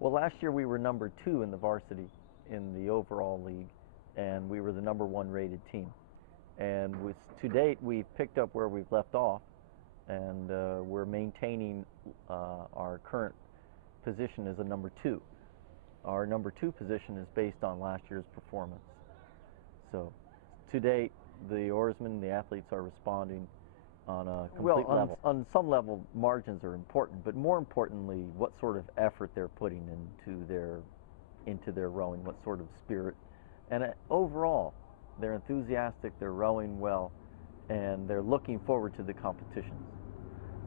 Well, last year we were number 2 in the varsity in the overall league, and we were the number 1 rated team. And to date, we've picked up where we've left off, and we're maintaining our current position as a number 2. Our number 2 position is based on last year's performance. So, to date, the oarsmen, the athletes are responding on a complete level. On some level, margins are important, but more importantly, what sort of effort they're putting into their rowing, what sort of spirit. And overall, they're enthusiastic, they're rowing well, and they're looking forward to the competitions.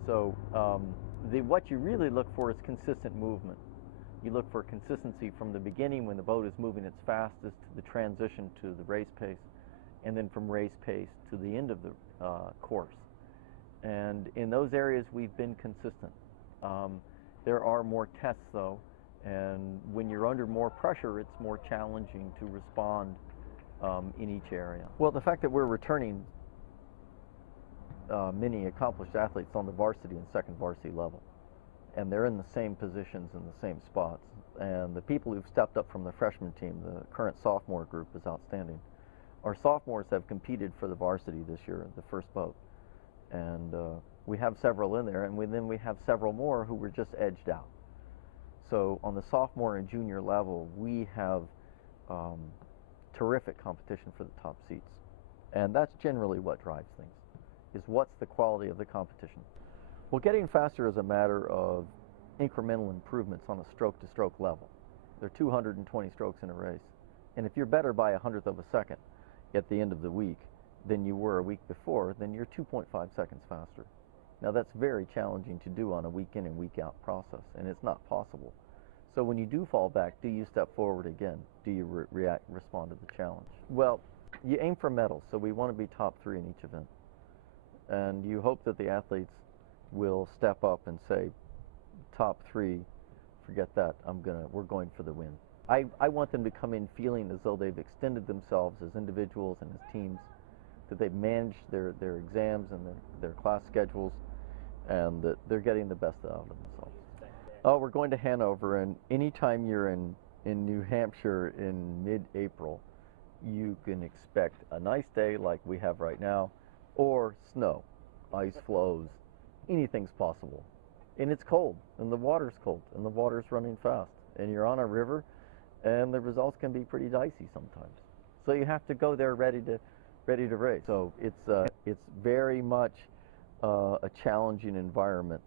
So what you really look for is consistent movement. You look for consistency from the beginning when the boat is moving its fastest to the transition to the race pace, and then from race pace to the end of the course. And in those areas, we've been consistent. There are more tests, though, and when you're under more pressure, it's more challenging to respond in each area. Well, the fact that we're returning many accomplished athletes on the varsity and second varsity level, and they're in the same positions in the same spots. And the people who've stepped up from the freshman team, the current sophomore group, is outstanding. Our sophomores have competed for the varsity this year, the first boat. And we have several in there, and then we have several more who were just edged out. So on the sophomore and junior level, we have terrific competition for the top seats. And that's generally what drives things, is what's the quality of the competition. Well, getting faster is a matter of incremental improvements on a stroke-to-stroke level. There are 220 strokes in a race. And if you're better by 1/100 of a second at the end of the week than you were a week before, then you're 2.5 seconds faster. Now, that's very challenging to do on a week-in and week-out process, and it's not possible. So when you do fall back, do you step forward again? Do you respond to the challenge? Well, you aim for medals, so we want to be top 3 in each event. And you hope that the athletes will step up and say, top 3, forget that, we're going for the win. I want them to come in feeling as though they've extended themselves as individuals and as teams, that they've managed their exams and their class schedules, and that they're getting the best out of themselves. Oh, we're going to Hanover, and anytime you're in New Hampshire in mid-April, you can expect a nice day like we have right now, or snow, ice flows, anything's possible. And it's cold, and the water's cold, and the water's running fast, and you're on a river, and the results can be pretty dicey sometimes. So you have to go there ready to race. So it's very much a challenging environment,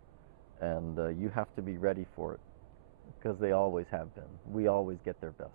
and you have to be ready for it, because they always have been. We always get their best.